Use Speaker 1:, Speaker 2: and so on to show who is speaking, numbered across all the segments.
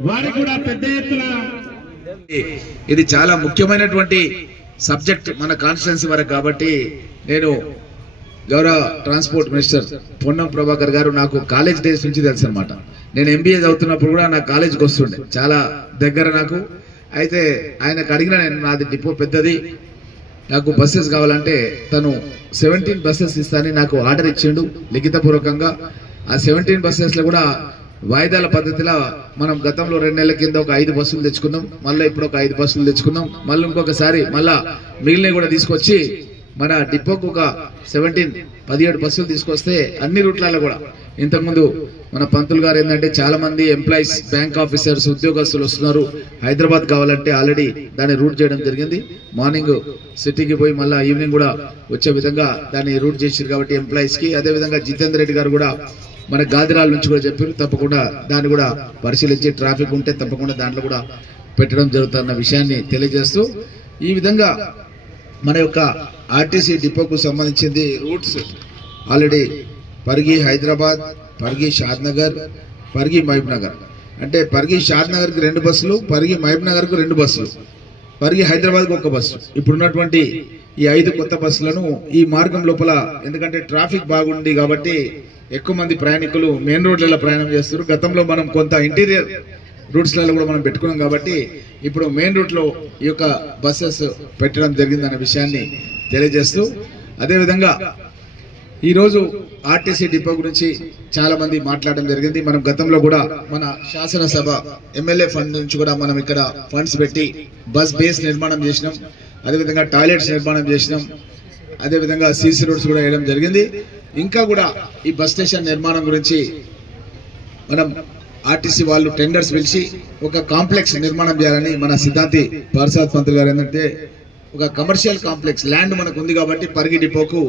Speaker 1: వారికి కూడా పెద్ద ఎత్తున
Speaker 2: ఇది చాలా ముఖ్యమైనటువంటి సబ్జెక్ట్ మన కాన్స్టిట్యున్సీ వరకు కాబట్టి నేను గౌరవ ట్రాన్స్పోర్ట్ మినిస్టర్ పొన్నం ప్రభాకర్ గారు నాకు కాలేజ్ డేస్ నుంచి తెలుసు అనమాట నేను ఎంబీఏ చదువుతున్నప్పుడు కూడా నా కాలేజ్కి వస్తుండే. చాలా దగ్గర నాకు. అయితే ఆయనకు అడిగిన నేను నాది డిపో పెద్దది. నాకు బస్సెస్ కావాలంటే తను సెవెంటీన్ బస్సెస్ ఇస్తానని నాకు ఆర్డర్ ఇచ్చిండు లిఖితపూర్వకంగా. ఆ సెవెంటీన్ బస్సెస్లో కూడా వాయిదాల పద్ధతిలో మనం గతంలో రెండు నెలల కింద ఒక ఐదు బస్సులు తెచ్చుకుందాం మళ్ళీ ఇప్పుడు ఒక ఐదు బస్సులు తెచ్చుకుందాం మళ్ళీ ఇంకొకసారి మళ్ళా మిగిలిన కూడా తీసుకొచ్చి మన డిపోకు ఒక సెవెంటీన్ పదిహేడు బస్సులు తీసుకొస్తే అన్ని రూట్లలో కూడా. ఇంతకుముందు మన పంతులు గారు ఏంటంటే చాలామంది ఎంప్లాయీస్ బ్యాంక్ ఆఫీసర్స్ ఉద్యోగస్తులు వస్తున్నారు. హైదరాబాద్ కావాలంటే ఆల్రెడీ దాన్ని రూట్ చేయడం జరిగింది. మార్నింగ్ సిటీకి పోయి మళ్ళీ ఈవినింగ్ కూడా వచ్చే విధంగా దాన్ని రూట్ చేసారు కాబట్టి ఎంప్లాయీస్కి అదేవిధంగా అదే విధంగా జితేందర్ రెడ్డి గారు కూడా మన గాదిరాల నుంచి కూడా చెప్పారు. తప్పకుండా దాన్ని కూడా పరిశీలించి ట్రాఫిక్ ఉంటే తప్పకుండా దాంట్లో కూడా పెట్టడం జరుగుతున్న విషయాన్ని తెలియజేస్తూ ఈ విధంగా మన యొక్క ఆర్టీసీ డిపోకు సంబంధించింది రూట్స్. ఆల్రెడీ పరిగి హైదరాబాద్ పరిగి షాద్నగర్ పరిగి మహబూబ్ నగర్ అంటే పరిగి షాద్నగర్కి రెండు బస్సులు పరిగి మహబూబ్ నగర్కు రెండు బస్సులు పరిగి హైదరాబాద్కు ఒక బస్సు. ఇప్పుడున్నటువంటి ఈ ఐదు కొత్త బస్సులను ఈ మార్గం లోపల ఎందుకంటే ట్రాఫిక్ బాగుంది కాబట్టి ఎక్కువ మంది ప్రయాణికులు మెయిన్ రోడ్లలో ప్రయాణం చేస్తారు గతంలో మనం కొంత ఇంటీరియర్ రూట్స్లలో కూడా మనం పెట్టుకున్నాం కాబట్టి ఇప్పుడు మెయిన్ రూట్లో ఈ యొక్క బస్సెస్ పెట్టడం జరిగిందనే విషయాన్ని తెలియజేస్తూ అదేవిధంగా ఈరోజు ఆర్టీసీ డిపో గురించి చాలా మంది మాట్లాడడం జరిగింది. మనం గతంలో కూడా మన శాసనసభ ఎమ్మెల్యే ఫండ్ నుంచి కూడా మనం ఇక్కడ ఫండ్స్ పెట్టి బస్ బేస్ నిర్మాణం చేసినాం. అదేవిధంగా టాయిలెట్స్ నిర్మాణం చేసినాం. అదేవిధంగా సీసీ రోడ్స్ కూడా వేయడం జరిగింది. ఇంకా కూడా ఈ బస్ స్టేషన్ నిర్మాణం గురించి మనం ఆర్టీసీ వాళ్ళు టెండర్స్ పిలిచి ఒక కాంప్లెక్స్ నిర్మాణం చేయాలని మన సిద్ధాంతి పార్సాద్ పంతులు గారు ఏంటంటే ఒక కమర్షియల్ కాంప్లెక్స్ ల్యాండ్ మనకు ఉంది కాబట్టి పరిగి డిపోకు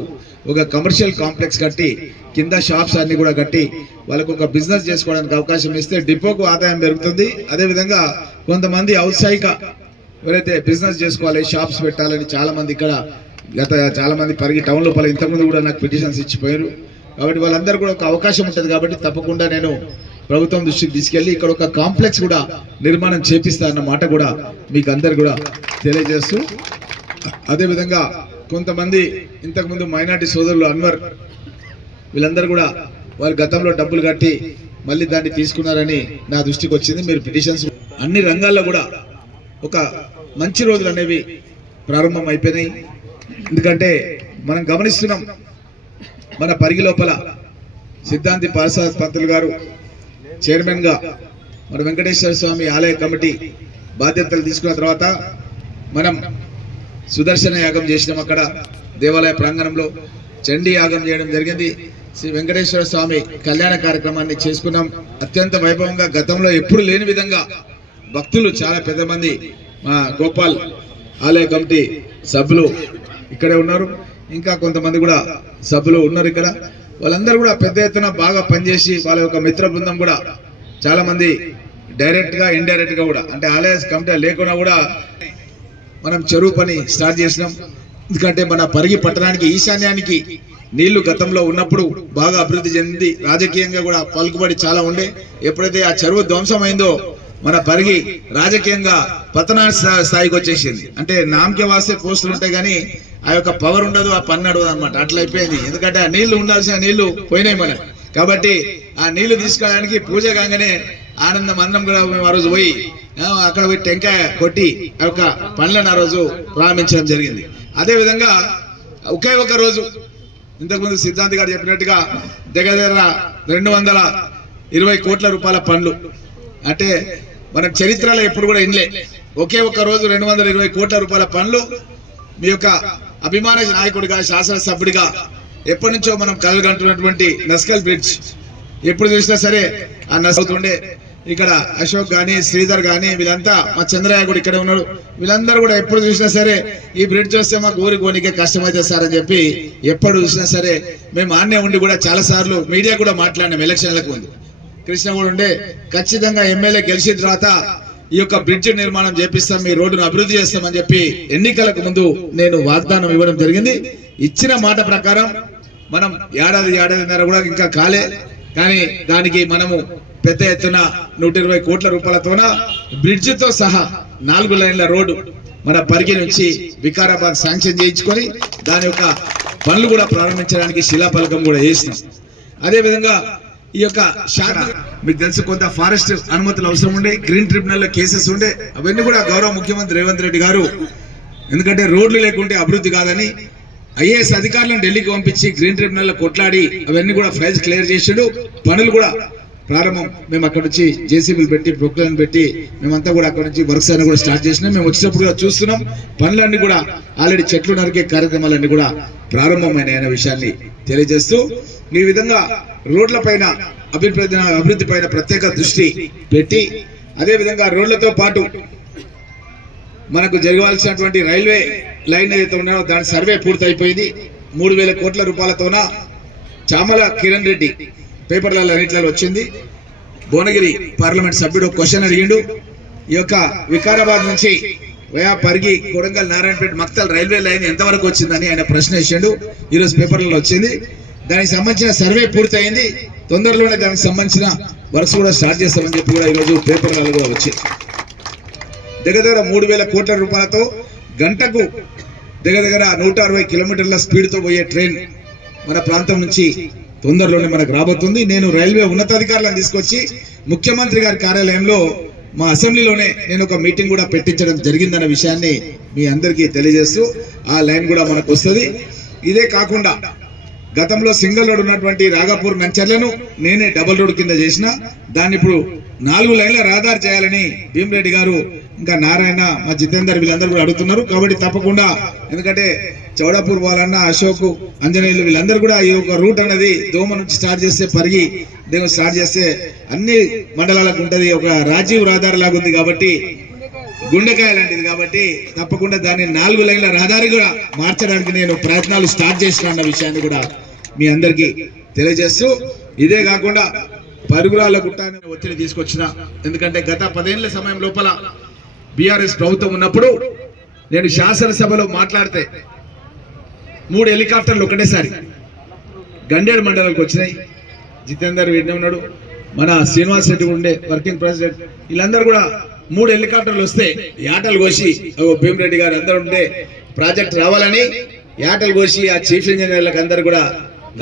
Speaker 2: ఒక కమర్షియల్ కాంప్లెక్స్ కట్టి కింద షాప్స్ అన్ని కూడా కట్టి వాళ్ళకు ఒక బిజినెస్ చేసుకోవడానికి అవకాశం ఇస్తే డిపోకు ఆదాయం పెరుగుతుంది. అదేవిధంగా కొంతమంది ఔత్సాహిక ఎవరైతే బిజినెస్ చేసుకోవాలి షాప్స్ పెట్టాలని చాలామంది ఇక్కడ గత చాలామంది పరిగి టౌన్ లోపల ఇంతకుముందు కూడా నాకు పిటిషన్స్ ఇచ్చిపోయారు. కాబట్టి వాళ్ళందరూ కూడా ఒక అవకాశం ఉంటుంది కాబట్టి తప్పకుండా నేను ప్రభుత్వం దృష్టికి తీసుకెళ్ళి ఇక్కడ ఒక కాంప్లెక్స్ కూడా నిర్మాణం చేపిస్తా అన్న మాట కూడా మీకు అందరు కూడా తెలియజేస్తూ అదేవిధంగా కొంతమంది ఇంతకుముందు మైనార్టీ సోదరులు అన్వర్ వీళ్ళందరూ కూడా వారి గతంలో డబ్బులు కట్టి మళ్ళీ దాన్ని తీసుకున్నారని నా దృష్టికి వచ్చింది. మీరు పిటిషన్స్ అన్ని రంగాల్లో కూడా ఒక మంచి రోజులు అనేవి ప్రారంభం అయిపోయినాయి. ఎందుకంటే మనం గమనిస్తున్నాం మన పరిగి లోపల సిద్ధాంతి పార్సాద్ పంతులు గారు చైర్మన్గా మన వెంకటేశ్వర స్వామి ఆలయ కమిటీ బాధ్యతలు తీసుకున్న తర్వాత మనం సుదర్శన యాగం చేసినాం అక్కడ. దేవాలయ ప్రాంగణంలో చండీ యాగం చేయడం జరిగింది. శ్రీ వెంకటేశ్వర స్వామి కళ్యాణ కార్యక్రమాన్ని చేసుకున్నాం. అత్యంత వైభవంగా గతంలో ఎప్పుడు లేని విధంగా భక్తులు చాలా పెద్ద మంది మా గోపాల్ ఆలయ కమిటీ సభ్యులు ఇక్కడే ఉన్నారు. ఇంకా కొంతమంది కూడా సభ్యులు ఉన్నారు ఇక్కడ. వాళ్ళందరూ కూడా పెద్ద ఎత్తున బాగా పనిచేసి వాళ్ళ యొక్క మిత్ర బృందం కూడా చాలామంది డైరెక్ట్గా ఇండైరెక్ట్గా కూడా అంటే ఆలయ కమిటీ లేకుండా కూడా మనం చెరువు పని స్టార్ట్ చేసినాం. ఎందుకంటే మన పరిగి పట్టణానికి ఈశాన్యానికి నీళ్ళు గతంలో ఉన్నప్పుడు బాగా అభివృద్ధి చెంది రాజకీయంగా కూడా పలుకుబడి చాలా ఉండే. ఎప్పుడైతే ఆ చెరువు ధ్వంసమైందో మన పరిగి రాజకీయంగా పతనా స్థాయికి వచ్చేసింది. అంటే నామకే వాస్తే పోస్టులు ఉంటాయి కానీ ఆ యొక్క పవర్ ఉండదు ఆ పన్ను అడవదు అనమాట అట్లా అయిపోయింది. ఎందుకంటే ఆ నీళ్ళు ఉండాల్సిన నీళ్ళు పోయినాయి మనకు. కాబట్టి ఆ నీళ్ళు తీసుకోవడానికి పూజ కాగానే ఆనందం అందం కూడా మేము ఆ రోజు పోయి అక్కడ పోయి టెంకాయ కొట్టి ఆ యొక్క పనులను ఆ రోజు ప్రారంభించడం జరిగింది. అదే విధంగా ఒకే ఒక రోజు ఇంతకుముందు సిద్ధాంత్ గారు చెప్పినట్టుగా దగ్గర దగ్గర రెండు వందల ఇరవై కోట్ల రూపాయల పనులు అంటే మన చరిత్రలో ఎప్పుడు కూడా ఇన్లే. ఒకే ఒక్క రోజు రెండు వందల ఇరవై కోట్ల రూపాయల పనులు మీ యొక్క అభిమాన నాయకుడిగా శాసనసభ్యుడిగా ఎప్పటి నుంచో మనం కలగంటున్నటువంటి నస్కల్ బ్రిడ్జ్. ఎప్పుడు చూసినా సరే ఆ నస్ అవుతుండే ఇక్కడ అశోక్ కానీ శ్రీధర్ కానీ వీళ్ళంతా మా చంద్రయ్య కూడా ఇక్కడే ఉన్నాడు. వీళ్ళందరూ కూడా ఎప్పుడు చూసినా సరే ఈ బ్రిడ్జ్ వస్తే మాకు ఊరి కోనికే కష్టమైతే సార్ అని చెప్పి ఎప్పుడు చూసినా సరే మేము ఆన్నే ఉండి కూడా చాలా సార్లు మీడియా కూడా మాట్లాడినాం ఎలక్షన్లకు ముందు. కృష్ణ కూడా ఉండే ఖచ్చితంగా ఎమ్మెల్యే గెలిచిన తర్వాత ఈ యొక్క బ్రిడ్జ్ నిర్మాణం చేపిస్తాం మీ రోడ్డును అభివృద్ధి చేస్తామని చెప్పి ఎన్నికలకు ముందు నేను వాగ్దానం ఇవ్వడం జరిగింది. ఇచ్చిన మాట ప్రకారం మనం ఏడాది ఏడాదిన్నర కూడా ఇంకా కాలే. కానీ దానికి మనము పెద్ద ఎత్తున నూట ఇరవై కోట్ల రూపాయలతోన బ్రిడ్జ్తో సహా నాలుగు లైన్ల రోడ్డు మన పరిగి నుంచి వికారాబాద్ శాంక్షన్ చేయించుకొని దాని యొక్క పనులు కూడా ప్రారంభించడానికి శిలాఫలకం కూడా వేసినాం. అదేవిధంగా ఈ యొక్క శాఖ మీకు తెలుసు కొంత ఫారెస్ట్ అనుమతులు అవసరం ఉండే గ్రీన్ ట్రిబ్యునల్లో కేసెస్ ఉండే అవన్నీ కూడా గౌరవ ముఖ్యమంత్రి రేవంత్ రెడ్డి గారు ఎందుకంటే రోడ్లు లేకుంటే అభివృద్ధి కాదని ఐఏఎస్ అధికారులను ఢిల్లీకి పంపించి గ్రీన్ ట్రిబ్యునల్లో కొట్లాడి అవన్నీ కూడా ఫైల్స్ క్లియర్ చేసాడు పనులు కూడా ప్రారంభం మేము అక్కడ నుంచి జేసీబీలు పెట్టి ప్రొక్లైన్ పెట్టి మేమంతా కూడా అక్కడ నుంచి వర్క్స్ అన్ని కూడా స్టార్ట్ చేసినాం. మేము వచ్చినప్పుడు కూడా చూస్తున్నాం. పనులన్నీ కూడా ఆల్రెడీ చెట్లు నరికే కార్యక్రమాలన్నీ కూడా ప్రారంభమైన అనే విషయాన్ని తెలియజేస్తూ ఈ విధంగా రోడ్ల పైన అభివృద్ధి అభివృద్ధి పైన ప్రత్యేక దృష్టి పెట్టి అదేవిధంగా రోడ్లతో పాటు మనకు జరగవలసినటువంటి రైల్వే లైన్ ఏదైతే ఉన్నాయో దాని సర్వే పూర్తయిపోయింది. మూడు వేల కోట్ల రూపాయలతోన చామల కిరణ్ రెడ్డి పేపర్లలో అన్నింటిలో వచ్చింది. భువనగిరి పార్లమెంట్ సభ్యుడు క్వశ్చన్ అడిగిండు. ఈ యొక్క వికారాబాద్ నుంచి via Parigi Kodangal Narayanpet Makthal railway line ఎంతవరకు వచ్చిందని ఆయన ప్రశ్న వేసాడు. ఈరోజు పేపర్లలో వచ్చింది. దానికి సంబంధించిన సర్వే పూర్తి అయింది తొందరలోనే దానికి సంబంధించిన వర్క్స్ కూడా స్టార్ట్ చేస్తామని చెప్పి కూడా ఈరోజు పేపర్లలో కూడా వచ్చింది దగ్గర దగ్గర మూడు వేల కోట్ల రూపాయలతో గంటకు దగ్గర దగ్గర నూట అరవై కిలోమీటర్ల స్పీడ్తో పోయే ట్రైన్ మన ప్రాంతం నుంచి తొందరలోనే మనకు రాబోతుంది. నేను రైల్వే ఉన్నతాధికారులను తీసుకొచ్చి ముఖ్యమంత్రి గారి కార్యాలయంలో మా అసెంబ్లీలోనే నేను ఒక మీటింగ్ కూడా పెట్టించడం జరిగిందన్న విషయాన్ని మీ అందరికీ తెలియజేస్తూ ఆ లైన్ కూడా మనకు వస్తుంది. ఇదే కాకుండా గతంలో సింగిల్ రోడ్ ఉన్నటువంటి రాగాపూర్ నంచర్లను నేనే డబుల్ రోడ్ కింద చేసిన. దాన్ని ఇప్పుడు నాలుగు లైన్ల రహదారి చేయాలని భీమరెడ్డి గారు ఇంకా నారాయణ మా జితేందర్ వీళ్ళందరూ కూడా అడుగుతున్నారు. కాబట్టి తప్పకుండా ఎందుకంటే చౌడాపూర్ వాళ్ళన్న అశోక్ అంజనేయులు వీళ్ళందరూ కూడా ఈ యొక్క రూట్ అనేది దోమ నుంచి స్టార్ట్ చేస్తే పరిగి దేవుడు స్టార్ట్ చేస్తే అన్ని మండలాలకు ఉంటుంది. ఒక రాజీవ్ రహదారి లాగా ఉంది కాబట్టి గుండెకాయ లాంటిది కాబట్టి తప్పకుండా దాన్ని నాలుగు లైన్ల రహదారి కూడా మార్చడానికి నేను ప్రయత్నాలు స్టార్ట్ చేసిన అన్న విషయాన్ని కూడా మీ అందరికీ తెలియజేస్తూ ఇదే కాకుండా పరుగురాల గుట్ట అనే ఒత్తిడి తీసుకొచ్చిన. ఎందుకంటే గత పదేళ్ళ సమయం లోపల బీఆర్ఎస్ ప్రభుత్వం ఉన్నప్పుడు నేను శాసనసభలో మాట్లాడితే మూడు హెలికాప్టర్లు ఒకటేసారి. గండేడు మండలంకి వచ్చినాయి. జితేందర్ వీడినే ఉన్నాడు. మన శ్రీనివాస్ రెడ్డి ఉండే వర్కింగ్ ప్రెసిడెంట్. వీళ్ళందరూ కూడా మూడు హెలికాప్టర్లు వస్తే యాటలు కోసి భీమరెడ్డి గారు అందరూ ఉంటే ప్రాజెక్ట్ రావాలని యాటలు కోసి ఆ చీఫ్ ఇంజనీర్లకు అందరు కూడా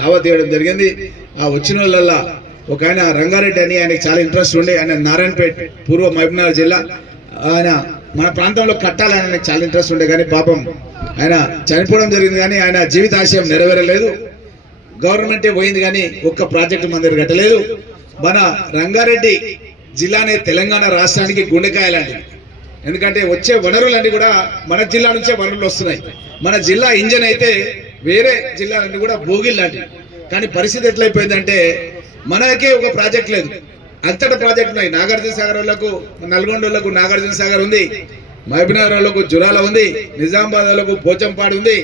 Speaker 2: దావత్ ఇవ్వడం జరిగింది. ఆ వచ్చిన వాళ్ళల్లో ఒక ఆయన రంగారెడ్డి అని ఆయనకి చాలా ఇంట్రెస్ట్ ఉండే ఆయన నారాయణపేట్ పూర్వ మహబూబ్నగర్ జిల్లా. ఆయన మన ప్రాంతంలో కట్టాలని ఆయనకు చాలా ఇంట్రెస్ట్ ఉండే కానీ పాపం ఆయన చనిపోవడం జరిగింది కానీ ఆయన జీవితాశయం నెరవేరలేదు. గవర్నమెంటే పోయింది కానీ ఒక్క ప్రాజెక్టు మన దగ్గర కట్టలేదు. మన రంగారెడ్డి జిల్లానే తెలంగాణ రాష్ట్రానికి గుండెకాయ లాంటిది ఎందుకంటే వచ్చే వనరులన్నీ కూడా మన జిల్లా నుంచే వనరులు వస్తున్నాయి. మన జిల్లా ఇంజన్ అయితే వేరే జిల్లాలన్నీ కూడా భోగిల్ లాంటివి కానీ పరిస్థితి ఎట్లయిపోయిందంటే మనకే ఒక ప్రాజెక్ట్ లేదు. అంతటా ప్రాజెక్టు ఉన్నాయి. నాగార్జున సాగర్ వాళ్ళకు నల్గొండ వాళ్ళకు నాగార్జున సాగర్ ఉంది. మహబూబ్నగర్ జురాల ఉంది నిజామాబాద్లోకి పోచంపాడు ఉంది.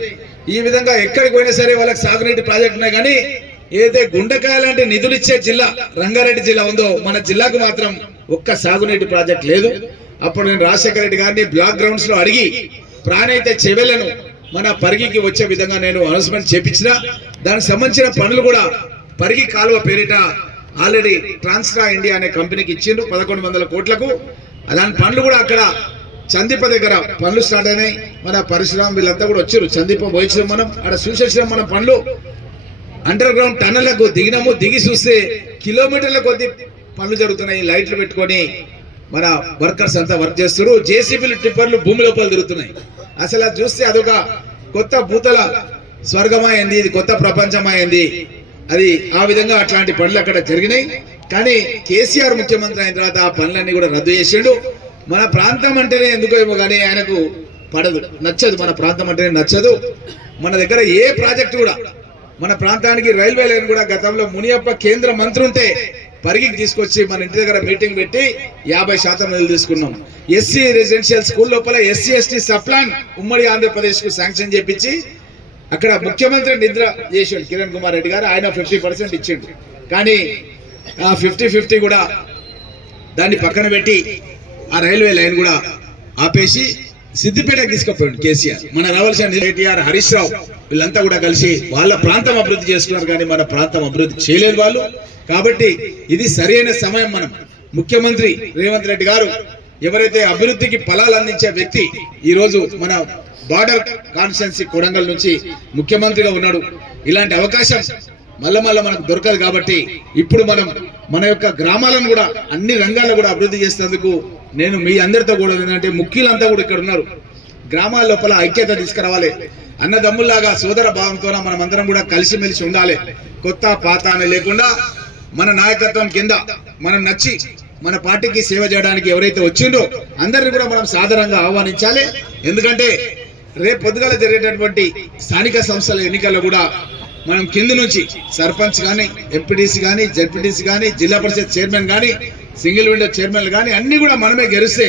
Speaker 2: ఈ విధంగా ఎక్కడికి పోయినా సరే వాళ్ళకి సాగునీటి ప్రాజెక్ట్ ఉన్నాయి కానీ ఏదైతే గుండెకాయ లాంటి నిధులు ఇచ్చే జిల్లా రంగారెడ్డి జిల్లా ఉందో మన జిల్లాకు మాత్రం ఒక్క సాగునీటి ప్రాజెక్ట్ లేదు. అప్పుడు నేను రాజశేఖర రెడ్డి గారిని బ్లాక్ గ్రౌండ్స్లో అడిగి ప్రాణైతే చెవెలను మన పరిగికి వచ్చే విధంగా నేను అనౌన్స్మెంట్ చేపించిన. దానికి సంబంధించిన పనులు కూడా పరిగి కాలువ పేరిట ఆల్రెడీ ట్రాన్స్ట్రా ఇండియా అనే కంపెనీకి ఇచ్చిండ్రు పదకొండు వందల కోట్లకు. అలాంటి పనులు కూడా అక్కడ చందీప దగ్గర పనులు స్టార్ట్ అయినాయి. మన పరశురామ్ వీళ్ళంతా కూడా వచ్చారు. చందీప పోయించడం మనం అక్కడ చూసేసినాం మనం పనులు. అండర్ గ్రౌండ్ టన్నెళ్ళకు దిగినాము. దిగి చూస్తే కిలోమీటర్ల కొద్ది పనులు జరుగుతున్నాయి. లైట్లు పెట్టుకొని మన వర్కర్స్ అంతా వర్క్ చేస్తారు జేసీబీలు టిప్పర్లు భూమి లోపల తిరుగుతున్నాయి. అసలు అది చూస్తే అదొక కొత్త భూతల స్వర్గమైంది ఇది కొత్త ప్రపంచమైంది అది ఆ విధంగా అట్లాంటి పనులు అక్కడ జరిగినాయి. కానీ కేసీఆర్ ముఖ్యమంత్రి అయిన తర్వాత ఆ పనులన్నీ కూడా రద్దు చేసిండు. మన ప్రాంతం అంటేనే ఎందుకో ఏమో కానీ ఆయనకు పడదు నచ్చదు. మన ప్రాంతం అంటేనే నచ్చదు. మన దగ్గర ఏ ప్రాజెక్టు కూడా మన ప్రాంతానికి రైల్వే లైన్ కూడా గతంలో మునియప్ప కేంద్ర మంత్రి ఉంటే పరిగికి తీసుకొచ్చి మన ఇంటి దగ్గర మీటింగ్ పెట్టి యాభై శాతం నిధులు తీసుకున్నాం. ఎస్సీ రెసిడెన్షియల్ స్కూల్ లోపల ఎస్సీ ఎస్టీ సప్లాన్ ఉమ్మడి ఆంధ్రప్రదేశ్కు శాంక్షన్ చేపించి అక్కడ ముఖ్యమంత్రి నిద్ర చేసాడు. కిరణ్ కుమార్ రెడ్డి గారు ఆయన ఫిఫ్టీ పర్సెంట్ ఇచ్చిండు. కానీ ఆ ఫిఫ్టీ ఫిఫ్టీ కూడా దాన్ని పక్కన పెట్టి ఆ రైల్వే లైన్ కూడా ఆపేసి సిద్దిపేటకి తీసుకుపోయాడు కేసీఆర్. మన రావాల్సిన కేటీఆర్ హరీష్ రావు వీళ్ళంతా కూడా కలిసి వాళ్ళ ప్రాంతం అభివృద్ధి చేస్తున్నారు కానీ మన ప్రాంతం అభివృద్ధి చేయలేదు వాళ్ళు. కాబట్టి ఇది సరైన సమయం మనం. ముఖ్యమంత్రి రేవంత్ రెడ్డి గారు ఎవరైతే అభివృద్ధికి ఫలాలు అందించే వ్యక్తి ఈరోజు మన బార్డర్ కాన్స్టిట్యున్సీ కొడంగల్ నుంచి ముఖ్యమంత్రిగా ఉన్నాడు. ఇలాంటి అవకాశం మళ్ళా మళ్ళా మనకు దొరకదు కాబట్టి ఇప్పుడు మనం మన యొక్క గ్రామాలను కూడా అన్ని రంగాల్లో కూడా అభివృద్ధి చేసేందుకు నేను మీ అందరితో కూడా ఏంటంటే ముఖ్యులంతా కూడా ఇక్కడ ఉన్నారు. గ్రామాల లోపల ఐక్యత తీసుకురావాలి. అన్నదమ్ముల్లాగా సోదర భావంతో మనం అందరం కూడా కలిసిమెలిసి ఉండాలి. కొత్త పాత అని లేకుండా మన నాయకత్వం కింద మనం నచ్చి మన పార్టీకి సేవ చేయడానికి ఎవరైతే వచ్చిండో అందరిని కూడా మనం సాధారణంగా ఆహ్వానించాలి. ఎందుకంటే రేపు పొద్దుగాల జరిగేటటువంటి స్థానిక సంస్థల ఎన్నికల్లో కూడా మనం కింద నుంచి సర్పంచ్ కానీ ఎంపీటీసీ కానీ జడ్పీటీసీ కానీ జిల్లా పరిషత్ చైర్మన్ కానీ సింగిల్ విండో చైర్మన్ కానీ అన్ని కూడా మనమే గెలిస్తే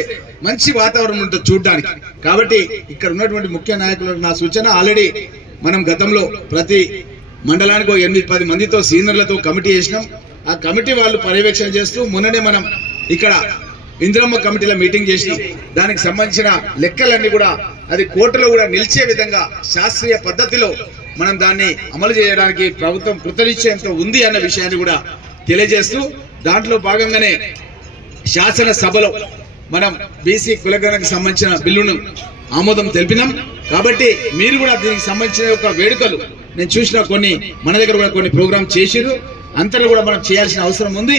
Speaker 2: మంచి వాతావరణం ఉంటుంది చూడడానికి. కాబట్టి ఇక్కడ ఉన్నటువంటి ముఖ్య నాయకులు నా సూచన ఆల్రెడీ మనం గతంలో ప్రతి మండలానికి ఎనిమిది పది మందితో సీనియర్లతో కమిటీ చేసినాం. ఆ కమిటీ వాళ్ళు పర్యవేక్షణ చేస్తూ మొన్ననే మనం ఇక్కడ ఇందిరమ్మ కమిటీలో మీటింగ్ చేసినాం. దానికి సంబంధించిన లెక్కలన్నీ కూడా అది కోర్టులో కూడా నిలిచే విధంగా శాస్త్రీయ పద్ధతిలో మనం దాన్ని అమలు చేయడానికి ప్రభుత్వం కృతనిశ్చయంతో ఉంది అన్న విషయాన్ని కూడా తెలియజేస్తూ దాంట్లో భాగంగానే శాసనసభలో మనం బీసీ కులగణకు సంబంధించిన బిల్లును ఆమోదం తెలిపినాం. కాబట్టి మీరు కూడా దీనికి సంబంధించిన యొక్క వేడుకలు నేను చూసిన కొన్ని మన దగ్గర కూడా కొన్ని ప్రోగ్రామ్ చేసిరు అంతలో కూడా మనం చేయాల్సిన అవసరం ఉంది.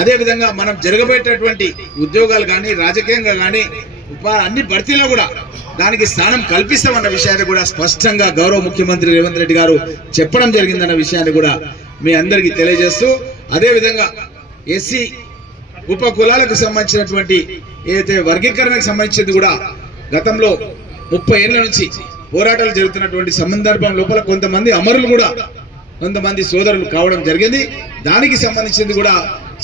Speaker 2: అదేవిధంగా మనం జరగబోయేటటువంటి ఉద్యోగాలు కానీ రాజకీయంగా కానీ ఉపా అన్ని భర్తీలో కూడా దానికి స్థానం కల్పిస్తామన్న విషయాన్ని కూడా స్పష్టంగా గౌరవ ముఖ్యమంత్రి రేవంత్ రెడ్డి గారు చెప్పడం జరిగిందన్న విషయాన్ని కూడా మీ అందరికీ తెలియజేస్తూ అదేవిధంగా ఎస్సీ ఉప కులాలకు సంబంధించినటువంటి ఏదైతే వర్గీకరణకు సంబంధించింది కూడా గతంలో ముప్పై ఏళ్ళ నుంచి పోరాటాలు జరుగుతున్నటువంటి సందర్భం లోపల కొంతమంది అమరులు కూడా కొంతమంది సోదరులు కావడం జరిగింది. దానికి సంబంధించింది కూడా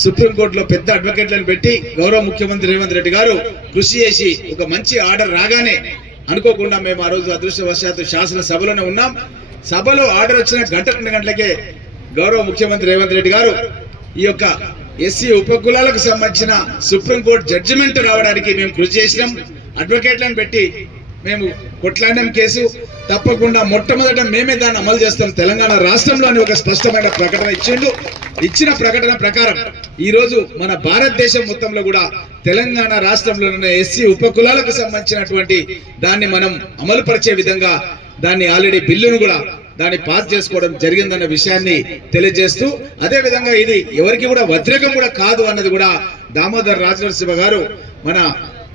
Speaker 2: సుప్రీంకోర్టులో పెద్ద అడ్వకేట్లను పెట్టి గౌరవ ముఖ్యమంత్రి రేవంత్ రెడ్డి గారు కృషి చేసి ఒక మంచి ఆర్డర్ రాగానే అనుకోకుండా మేము ఆ రోజు అదృష్టవశాత్తు శాసన సభలోనే ఉన్నాం. సభలో ఆర్డర్ వచ్చిన గంట రెండు గంటలకే గౌరవ ముఖ్యమంత్రి రేవంత్ రెడ్డి గారు ఈ యొక్క ఎస్సీ ఉపకులాలకు సంబంధించిన సుప్రీంకోర్టు జడ్జిమెంట్ రావడానికి మేము కృషి చేసినాం. అడ్వకేట్లను పెట్టి మేము కొట్లాడినాం కేసు. తప్పకుండా మొట్టమొదట మేమే దాన్ని అమలు చేస్తాం. తెలంగాణ రాష్ట్రంలోని ఒక స్పష్టమైన ప్రకటన ఇచ్చిండు. ఇచ్చిన ప్రకటన ప్రకారం ఈ రోజు మన భారతదేశం మొత్తంలో కూడా తెలంగాణ రాష్ట్రంలో ఉన్న ఎస్సీ ఉపకులాలకు సంబంధించినటువంటి దాన్ని మనం అమలుపరిచే విధంగా దాన్ని ఆల్రెడీ బిల్లును కూడా దాన్ని పాస్ చేసుకోవడం జరిగిందన్న విషయాన్ని తెలియజేస్తూ అదేవిధంగా ఇది ఎవరికి కూడా వ్యతిరేకం కూడా కాదు అన్నది కూడా దామోదర్ రాజనరసింహ గారు మన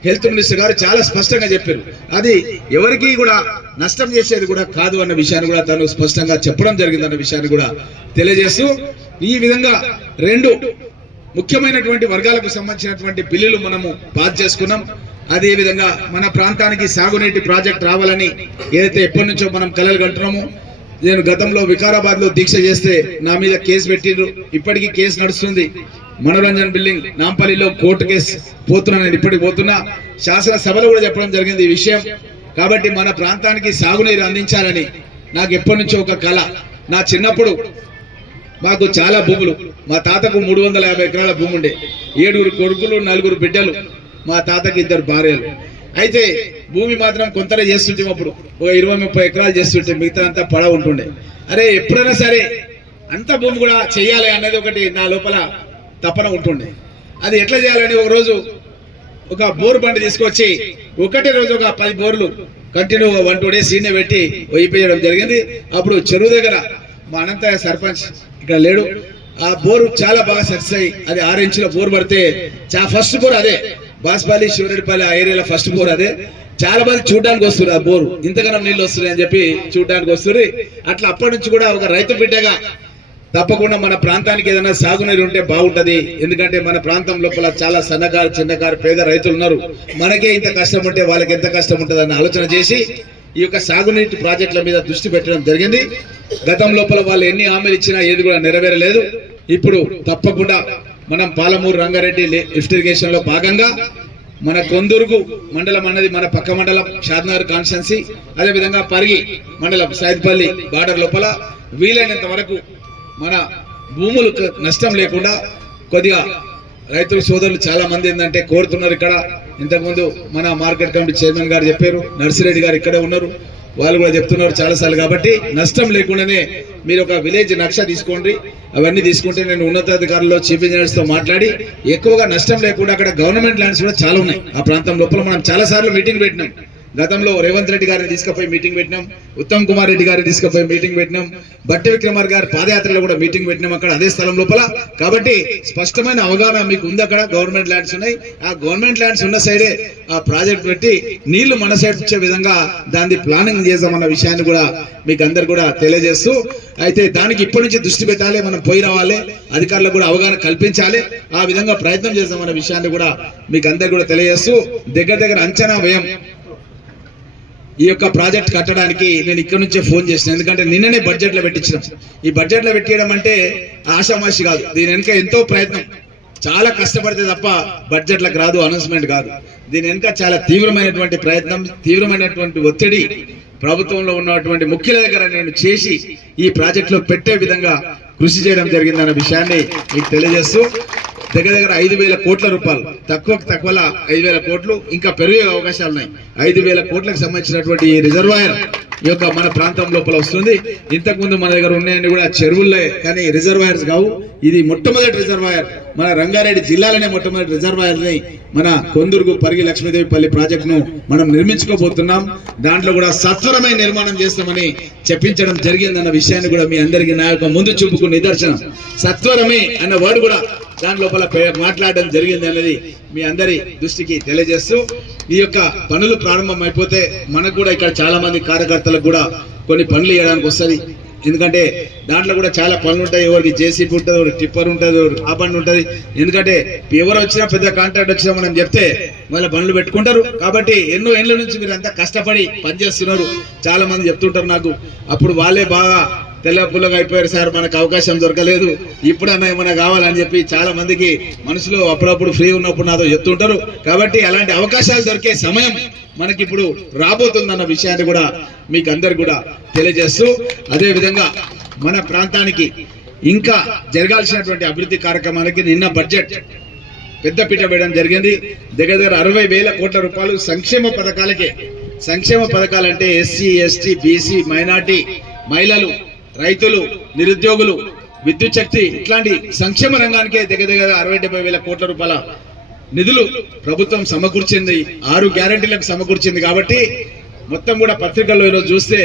Speaker 2: హెల్త్ మినిస్టర్ గారు చాలా స్పష్టంగా చెప్పారు. అది ఎవరికి కూడా నష్టం చేసేది కూడా కాదు అన్న విషయాన్ని కూడా తను స్పష్టంగా చెప్పడం జరిగిందన్న విషయాన్ని కూడా తెలియజేస్తూ ఈ విధంగా రెండు ముఖ్యమైనటువంటి వర్గాలకు సంబంధించినటువంటి బిల్లులు మనము పాస్ చేసుకున్నాం. అదేవిధంగా మన ప్రాంతానికి సాగునీటి ప్రాజెక్ట్ రావాలని ఏదైతే ఎప్పటి నుంచో మనం కలలు కంటున్నామో నేను గతంలో వికారాబాద్లో దీక్ష చేస్తే నా మీద కేసు పెట్టిండ్రు. ఇప్పటికీ కేసు నడుస్తుంది. మనోరంజన్ బిల్డింగ్ నాంపల్లిలో కోర్టు కేసు పోతున్నా నేను ఇప్పటికి పోతున్నా. శాసనసభలో కూడా చెప్పడం జరిగింది ఈ విషయం. కాబట్టి మన ప్రాంతానికి సాగునీరు అందించాలని నాకు ఎప్పటి నుంచో ఒక కళ నా చిన్నప్పుడు మాకు చాలా భూములు. మా తాతకు మూడు వందల యాభై ఎకరాల భూమి ఉండే ఏడుగురు కొడుకులు నలుగురు బిడ్డలు మా తాతకి ఇద్దరు భార్యలు. అయితే భూమి మాత్రం కొంతలో చేస్తుంటే అప్పుడు. ఒక ఇరవై ముప్పై ఎకరాలు చేస్తుంటే మిగతా అంతా పడ ఉంటుండే. అరే ఎప్పుడైనా సరే అంత భూమి కూడా చేయాలి అనేది ఒకటి నా లోపల తపన ఉంటుండే. అది ఎట్లా చేయాలని ఒక రోజు ఒక బోర్ బండి తీసుకొచ్చి ఒకటే రోజు ఒక పది బోర్లు కంటిన్యూ వన్ టూ డేస్ సీనే పెట్టి వేయడం జరిగింది. అప్పుడు చెరువు దగ్గర మా అనంతయ్య సర్పంచ్ ఇక్కడ లేడు. ఆ బోరు చాలా బాగా సక్సెస్ అయ్యి అది ఆరు ఇంచుల బోర్ పడితే చా ఫస్ట్ బోర్ అదే. బాస్పల్లి శివరెడ్డిపల్లి ఆ ఏరియాలో ఫస్ట్ బోర్ అదే. చాలా మంది చూడడానికి వస్తున్నారు ఆ బోరు. ఇంతకన్నా నీళ్ళు వస్తున్నాయి అని చెప్పి చూడడానికి వస్తుంది అట్లా అప్పటి నుంచి కూడా ఒక రైతు బిడ్డగా తప్పకుండా మన ప్రాంతానికి ఏదైనా సాగునీరు ఉంటే బాగుంటుంది. ఎందుకంటే మన ప్రాంతం లోపల చాలా సన్నకారు చిన్నకారు పేద రైతులు ఉన్నారు. మనకే ఇంత కష్టం ఉంటే వాళ్ళకి ఎంత కష్టం ఉంటుంది ఆలోచన చేసి ఈ యొక్క సాగునీటి ప్రాజెక్టుల మీద దృష్టి పెట్టడం జరిగింది. గతం లోపల వాళ్ళు ఎన్ని హామీలు ఇచ్చినా ఏది కూడా నెరవేరలేదు. ఇప్పుడు తప్పకుండా మనం పాలమూరు రంగారెడ్డి లిఫ్ట్ ఇరిగేషన్లో భాగంగా మన కొందురుగు మండలం అన్నది మన పక్క మండలం షాద్నగర్ కాన్స్టెన్సీ అదేవిధంగా పరిగి మండలం సైద్పల్లి బార్డర్ లోపల వీలైనంత వరకు మన భూములు నష్టం లేకుండా కొద్దిగా రైతుల సోదరులు చాలా మంది ఏంటంటే కోరుతున్నారు ఇక్కడ. ఇంతకుముందు మన మార్కెట్ కమిటీ చైర్మన్ గారు చెప్పారు నర్సిరెడ్డి గారు ఇక్కడే ఉన్నారు. వాళ్ళు కూడా చెప్తున్నారు చాలాసార్లు కాబట్టి నష్టం లేకుండానే మీరు ఒక విలేజ్ నక్ష తీసుకోండి. అవన్నీ తీసుకుంటే నేను ఉన్నతాధికారుల్లో చీఫ్ ఇంజనీర్స్తో మాట్లాడి ఎక్కువగా నష్టం లేకుండా అక్కడ గవర్నమెంట్ ల్యాండ్స్ కూడా చాలా ఉన్నాయి. ఆ ప్రాంతం లోపల మనం చాలా సార్లు మీటింగ్ పెట్టినాం. గతంలో రేవంత్ రెడ్డి గారిని తీసుకుపోయి మీటింగ్ పెట్టినాం ఉత్తమ్ కుమార్ రెడ్డి గారిని తీసుకుపోయి మీటింగ్ పెట్టినాం బట్టి విక్రమార్ గారి పాదయాత్రలో కూడా మీటింగ్ పెట్టినాం అక్కడ అదే స్థలం లోపల. కాబట్టి స్పష్టమైన అవగాహన మీకు ఉంది అక్కడ గవర్నమెంట్ ల్యాండ్స్ ఉన్నాయి. ఆ గవర్నమెంట్ ల్యాండ్స్ ఉన్న సైడే ఆ ప్రాజెక్ట్ పెట్టి నీళ్ళు మన సైడ్ వచ్చే విధంగా దాన్ని ప్లానింగ్ చేద్దామన్న విషయాన్ని కూడా మీకు అందరు కూడా తెలియజేస్తూ అయితే దానికి ఇప్పటి నుంచి దృష్టి పెట్టాలి మనం పోయి రావాలి అధికారులకు కూడా అవగాహన కల్పించాలి ఆ విధంగా ప్రయత్నం చేద్దామన్న విషయాన్ని కూడా మీకు అందరు కూడా తెలియజేస్తూ దగ్గర దగ్గర అంచనా వ్యయం ఈ యొక్క ప్రాజెక్ట్ కట్టడానికి నేను ఇక్కడ నుంచే ఫోన్ చేసిన. ఎందుకంటే నిన్ననే బడ్జెట్లో పెట్టించిన. ఈ బడ్జెట్లో పెట్టియడం అంటే ఆషామాషి కాదు. దీని వెనుక ఎంతో ప్రయత్నం. చాలా కష్టపడితే తప్ప బడ్జెట్లకు రాదు అనౌన్స్మెంట్ కాదు. దీని వెనుక చాలా తీవ్రమైనటువంటి ప్రయత్నం తీవ్రమైనటువంటి ఒత్తిడి ప్రభుత్వంలో ఉన్నటువంటి ముఖ్యుల దగ్గర నేను చేసి ఈ ప్రాజెక్టులో పెట్టే విధంగా కృషి చేయడం జరిగిందన్న విషయాన్ని మీకు తెలియజేస్తూ దగ్గర దగ్గర ఐదు వేల కోట్ల రూపాయలు. తక్కువ తక్కువల ఐదు వేల కోట్లు ఇంకా పెరిగే అవకాశాలు ఉన్నాయి. ఐదు వేల కోట్లకు సంబంధించినటువంటి ఈ రిజర్వాయర్ ఈ యొక్క మన ప్రాంతం లోపల వస్తుంది. ఇంతకుముందు మన దగ్గర ఉన్నాయని కూడా చెరువులే కానీ రిజర్వాయర్స్ కావు. ఇది మొట్టమొదటి రిజర్వాయర్. మన రంగారెడ్డి జిల్లాలోనే మొట్టమొదటి రిజర్వాయర్ని మన కొందుర్గు పరిగి లక్ష్మీదేవిపల్లి ప్రాజెక్టును మనం నిర్మించుకోబోతున్నాం. దాంట్లో కూడా సత్వరమైన నిర్మాణం చేస్తామని చెప్పించడం జరిగిందన్న విషయాన్ని కూడా మీ అందరికీ నా యొక్క ముందు చూపుకు నిదర్శనం. సత్వరమే అన్న వర్డ్ కూడా దాని లోపల మాట్లాడడం జరిగింది అనేది మీ అందరి దృష్టికి తెలియజేస్తూ ఈ యొక్క పనులు ప్రారంభం అయిపోతే మనకు కూడా ఇక్కడ చాలా మంది కార్యకర్తలకు కూడా కొన్ని పనులు చేయడానికి వస్తుంది. ఎందుకంటే దాంట్లో కూడా చాలా పనులు ఉంటాయి. ఎవరికి జేసీబీ ఉంటుంది ఎవరికి టిప్పర్ ఉంటుంది ఎవరికి ఆ బండి ఉంటుంది. ఎందుకంటే ఎవరు వచ్చినా పెద్ద కాంట్రాక్ట్ వచ్చినా మనం చెప్తే మళ్ళీ పనులు పెట్టుకుంటారు. కాబట్టి ఎన్నో ఏళ్ళ నుంచి మీరు అంతా కష్టపడి పనిచేస్తున్నారు. చాలా మంది చెప్తుంటారు నాకు అప్పుడు వాళ్ళే బాగా తెల్ల పుల్లగా అయిపోయారు సార్ మనకు అవకాశం దొరకలేదు. ఇప్పుడన్నా ఏమైనా కావాలని చెప్పి చాలా మందికి మనసులో అప్పుడప్పుడు ఫ్రీ ఉన్నప్పుడు నాతో చెప్తుంటారు. కాబట్టి అలాంటి అవకాశాలు దొరికే సమయం మనకి ఇప్పుడు రాబోతుందన్న విషయాన్ని కూడా మీకు అందరు కూడా తెలియజేస్తూ అదేవిధంగా మన ప్రాంతానికి ఇంకా జరగాల్సినటువంటి అభివృద్ధి కార్యక్రమాలకి నిన్న బడ్జెట్ పెద్దపీట వేయడం జరిగింది. దగ్గర దగ్గర అరవై వేల కోట్ల రూపాయలు సంక్షేమ పథకాలకే సంక్షేమ పథకాలంటే ఎస్సీ ఎస్టీ బీసీ మైనార్టీ మహిళలు రైతులు నిరుద్యోగులు విద్యుత్ శక్తి ఇట్లాంటి సంక్షేమ రంగానికే దగ్గర దగ్గర అరవై డెబ్బై వేల కోట్ల రూపాయల నిధులు ప్రభుత్వం సమకూర్చింది ఆరు గ్యారంటీలకు సమకూర్చింది కాబట్టి మొత్తం కూడా పత్రికల్లో ఈరోజు చూస్తే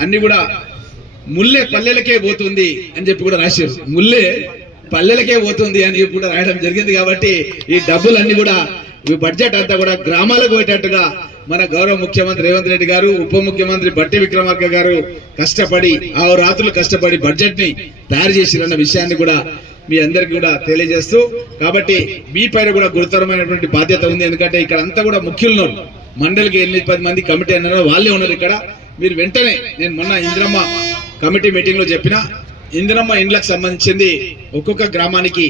Speaker 2: అన్ని కూడా ముల్లె పల్లెలకే పోతుంది అని చెప్పి కూడా రాశారు. ముల్లె పల్లెలకే పోతుంది అని చెప్పి కూడా రాయడం జరిగింది కాబట్టి ఈ డబ్బులన్నీ కూడా ఈ బడ్జెట్ అంతా కూడా గ్రామాలకు పోయేటట్టుగా మన గౌరవ ముఖ్యమంత్రి రేవంత్ రెడ్డి గారు ఉప ముఖ్యమంత్రి బట్టి విక్రమార్క గారు కష్టపడి ఆ రాత్రులు కష్టపడి బడ్జెట్ని తయారు చేసిరన్న విషయాన్ని కూడా మీ అందరికి కూడా తెలియజేస్తూ కాబట్టి మీ పైన కూడా గురుతరమైనటువంటి బాధ్యత ఉంది. ఎందుకంటే ఇక్కడ అంతా కూడా ముఖ్యులు మండలికి ఎనిమిది పది మంది కమిటీ అన్నారో వాళ్ళే ఉన్నారు ఇక్కడ. మీరు వెంటనే నేను మొన్న ఇంద్రమ్మ కమిటీ మీటింగ్లో చెప్పిన ఇందిరమ్మ ఇండ్లకు సంబంధించింది ఒక్కొక్క గ్రామానికి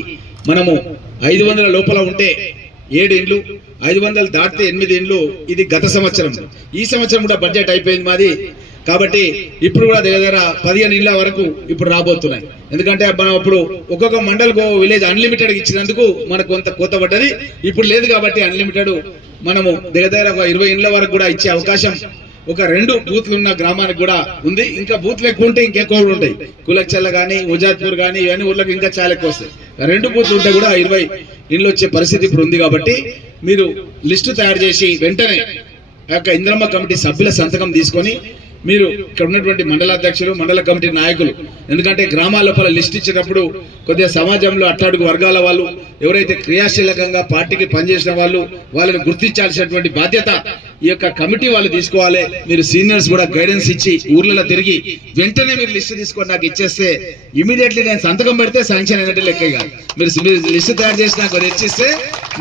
Speaker 2: మనము ఐదు వందల లోపల ఉంటే ఏడు ఇండ్లు ఐదు వందలు దాటితే ఎనిమిది ఇండ్లు. ఇది గత సంవత్సరం. ఈ సంవత్సరం కూడా బడ్జెట్ అయిపోయింది మాది. కాబట్టి ఇప్పుడు కూడా దగ్గర దగ్గర పదిహేను ఇళ్ళ వరకు ఇప్పుడు రాబోతున్నాయి. ఎందుకంటే మనం అప్పుడు ఒక్కొక్క మండల్ విలేజ్ అన్లిమిటెడ్ ఇచ్చినందుకు మనకు కొంత కోత పడ్డది. ఇప్పుడు లేదు కాబట్టి అన్లిమిటెడ్ మనము దగ్గర దగ్గర ఒక ఇరవై ఇండ్ల వరకు కూడా ఇచ్చే అవకాశం ఒక రెండు బూత్లు ఉన్న గ్రామానికి కూడా ఉంది. ఇంకా బూత్లు ఎక్కువ ఉంటే ఇంకెక్కువ ఉంటాయి. కులక్చల్ల కానీ ఉజాద్పూర్ కానీ ఇవన్నీ ఊర్లకు ఇంకా చాలా ఎక్కువ వస్తాయి. రెండు బూత్లు ఉంటే కూడా ఇరవై ఇండ్లు వచ్చే పరిస్థితి ఇప్పుడు ఉంది కాబట్టి మీరు లిస్టు తయారు చేసి వెంటనే ఆ యొక్క ఇంద్రమ్మ కమిటీ సభ్యుల సంతకం తీసుకొని మీరు ఇక్కడ ఉన్నటువంటి మండల అధ్యక్షులు మండల కమిటీ నాయకులు ఎందుకంటే గ్రామాల లోపల లిస్ట్ ఇచ్చేటప్పుడు కొద్దిగా సమాజంలో అట్టాడుగు వర్గాల వాళ్ళు ఎవరైతే క్రియాశీలకంగా పార్టీకి పనిచేసిన వాళ్ళు వాళ్ళని గుర్తించాల్సినటువంటి బాధ్యత ఈ యొక్క కమిటీ వాళ్ళు తీసుకోవాలి. మీరు సీనియర్స్ కూడా గైడెన్స్ ఇచ్చి ఊర్లలో తిరిగి వెంటనే మీరు లిస్ట్ తీసుకొని నాకు ఇచ్చేస్తే ఇమీడియట్లీ నేను సంతకం పెడితే శాంక్షన్ అయినట్టు లెక్క ఇక. మీరు మీరు లిస్ట్ తయారు చేసి నాకు తెచ్చిస్తే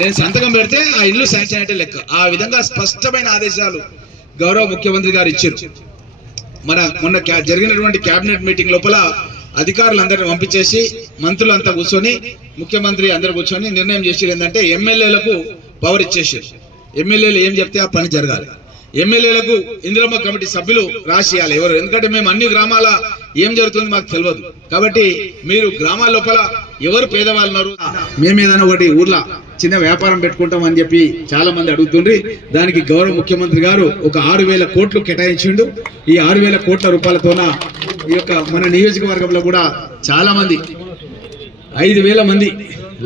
Speaker 2: నేను సంతకం పెడితే ఆ ఇల్లు శాంక్షన్ అయినట్టు లెక్క. ఆ విధంగా స్పష్టమైన ఆదేశాలు గౌరవ ముఖ్యమంత్రి గారు ఇచ్చారు. మన మొన్న జరిగినటువంటి కేబినెట్ మీటింగ్ లోపల అధికారులందరిని పంపించేసి మంత్రులంతా కూర్చొని ముఖ్యమంత్రి అందరు కూర్చొని నిర్ణయం చేసి ఏంటంటే ఎమ్మెల్యేలకు పవర్ ఇచ్చేసారు. ఎమ్మెల్యేలు ఏం చెప్తే ఆ పని జరగాలి. ఎమ్మెల్యేలకు ఇందిరమ్మ కమిటీ సభ్యులు రాసియాలి. ఎవరు? ఎందుకంటే మేము అన్ని గ్రామాల ఏం జరుగుతుంది మాకు తెలియదు. కాబట్టి మీరు గ్రామాల లోపల ఎవరు పేదవాళ్ళు ఉన్నారు? మేము ఏదైనా ఒకటి ఊర్లో చిన్న వ్యాపారం పెట్టుకుంటాం అని చెప్పి చాలా మంది అడుగుతుండ్రి. దానికి గౌరవ ముఖ్యమంత్రి గారు ఒక ఆరు వేల కోట్లు కేటాయించిండు. ఈ ఆరు వేల కోట్ల రూపాయలతోన ఈ యొక్క మన నియోజకవర్గంలో కూడా చాలా మంది ఐదు వేల మంది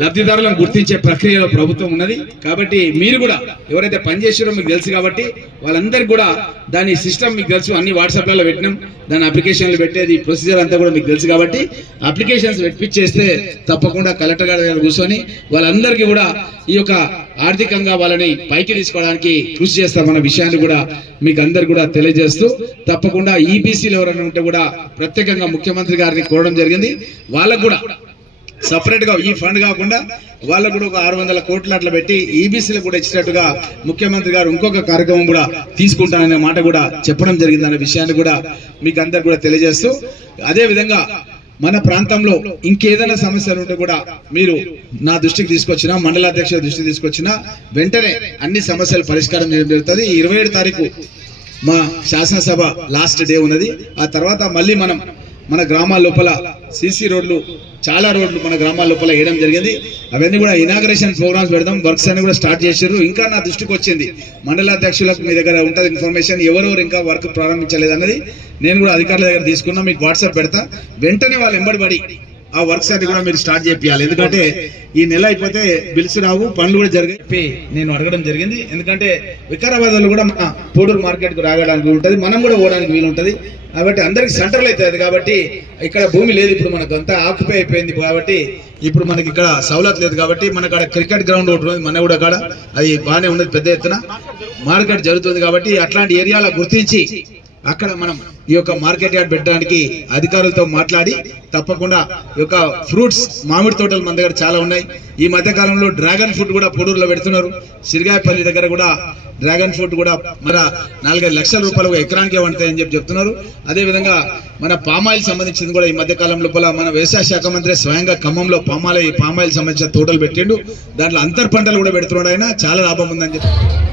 Speaker 2: లబ్ధిదారులను గుర్తించే ప్రక్రియలో ప్రభుత్వం ఉన్నది. కాబట్టి మీరు కూడా ఎవరైతే పనిచేసారో మీకు తెలుసు కాబట్టి వాళ్ళందరికీ కూడా దాని సిస్టమ్ మీకు తెలుసు. అన్ని వాట్సాప్లలో పెట్టినాం. దాని అప్లికేషన్లు పెట్టేది ప్రొసీజర్ అంతా కూడా మీకు తెలుసు కాబట్టి అప్లికేషన్స్ పెట్టించేస్తే తప్పకుండా కలెక్టర్ గారి దగ్గర కూర్చొని వాళ్ళందరికీ కూడా ఈ యొక్క ఆర్థికంగా వాళ్ళని పైకి తీసుకోవడానికి కృషి చేస్తామన్న విషయాన్ని కూడా మీకు అందరు కూడా తెలియజేస్తూ తప్పకుండా ఈబీసీలు ఎవరైనా ఉంటే కూడా ప్రత్యేకంగా ముఖ్యమంత్రి గారిని కోరడం జరిగింది. వాళ్ళకు కూడా సపరేట్గా ఈ ఫండ్ కాకుండా వాళ్ళకు కూడా ఒక ఆరు వందల కోట్లు అట్లా పెట్టి ఈబీసీలకు కూడా ఇచ్చినట్టుగా ముఖ్యమంత్రి గారు ఇంకొక కార్యక్రమం కూడా తీసుకుంటాననే మాట కూడా చెప్పడం జరిగింది అనే విషయాన్ని కూడా మీకు అందరు కూడా తెలియజేస్తూ అదే విధంగా మన ప్రాంతంలో ఇంకేదైనా సమస్యలు ఉంటే కూడా మీరు నా దృష్టికి తీసుకొచ్చినా మండల అధ్యక్షుల దృష్టికి తీసుకొచ్చినా వెంటనే అన్ని సమస్యలు పరిష్కారం చేయడం జరుగుతుంది. ఇరవై ఏడు తారీఖు మా శాసనసభ లాస్ట్ డే ఉన్నది. ఆ తర్వాత మళ్ళీ మనం మన గ్రామాల లోపల సీసీ రోడ్లు చాలా రోడ్లు మన గ్రామాల లోపల వేయడం జరిగింది. అవన్నీ కూడా ఇనాగ్రేషన్ ప్రోగ్రామ్స్ పెడదాం. వర్క్స్ అన్ని కూడా స్టార్ట్ చేశారు ఇంకా నా దృష్టికి వచ్చింది మండల అధ్యక్షులకు మీ దగ్గర ఉంటుంది ఇన్ఫర్మేషన్ ఎవరెవరు ఇంకా వర్క్ ప్రారంభించలేదు అన్నది నేను కూడా అధికారుల దగ్గర తీసుకున్నా. మీకు వాట్సాప్ పెడతా. వెంటనే వాళ్ళు ఎంబడి పడి ఆ వర్క్స్ అన్ని కూడా మీరు స్టార్ట్ చేయాలి ఎందుకంటే ఈ నెల అయిపోతే బిల్స్ రావు పనులు కూడా జరిగాయి. నేను అడగడం జరిగింది. ఎందుకంటే వికారాబాద్లో కూడా మన పోడూరు మార్కెట్కు రాగడానికి ఉంటుంది మనం కూడా పోవడానికి వీలు ఉంటుంది కాబట్టి అందరికి సెంటర్లు అవుతుంది కాబట్టి ఇక్కడ భూమి లేదు ఇప్పుడు మనకు అంతా ఆక్యుపై అయిపోయింది కాబట్టి ఇప్పుడు మనకి ఇక్కడ సౌలత్ లేదు కాబట్టి మనకు అక్కడ క్రికెట్ గ్రౌండ్ ఒకటి ఉంది మన కూడా కాడ. అది బాగానే ఉన్నది పెద్ద ఎత్తున. మార్కెట్ జరుగుతుంది కాబట్టి అట్లాంటి ఏరియాలో గుర్తించి అక్కడ మనం ఈ యొక్క మార్కెట్ యార్డ్ పెట్టడానికి అధికారులతో మాట్లాడి తప్పకుండా ఈ యొక్క ఫ్రూట్స్ మామిడి తోటలు మన దగ్గర చాలా ఉన్నాయి. ఈ మధ్యకాలంలో డ్రాగన్ ఫ్రూట్ కూడా పొడూరులో పెడుతున్నారు. సిరిగాయపల్లి దగ్గర కూడా డ్రాగన్ ఫ్రూట్ కూడా మన నాలుగైదు లక్షల రూపాయలు ఒక వండుతాయని చెప్పి చెప్తున్నారు. అదే విధంగా మన పామాయిల్ సంబంధించింది కూడా ఈ మధ్యకాలం లోపల మన వ్యవసాయ శాఖ మంత్రి స్వయంగా ఖమ్మంలో పామాయిల్ పామాయిల్ సంబంధించిన తోటలు పెట్టిండు. దాంట్లో అంతర్ పంటలు కూడా పెడుతున్నాడు ఆయన. చాలా లాభం ఉందని చెప్పి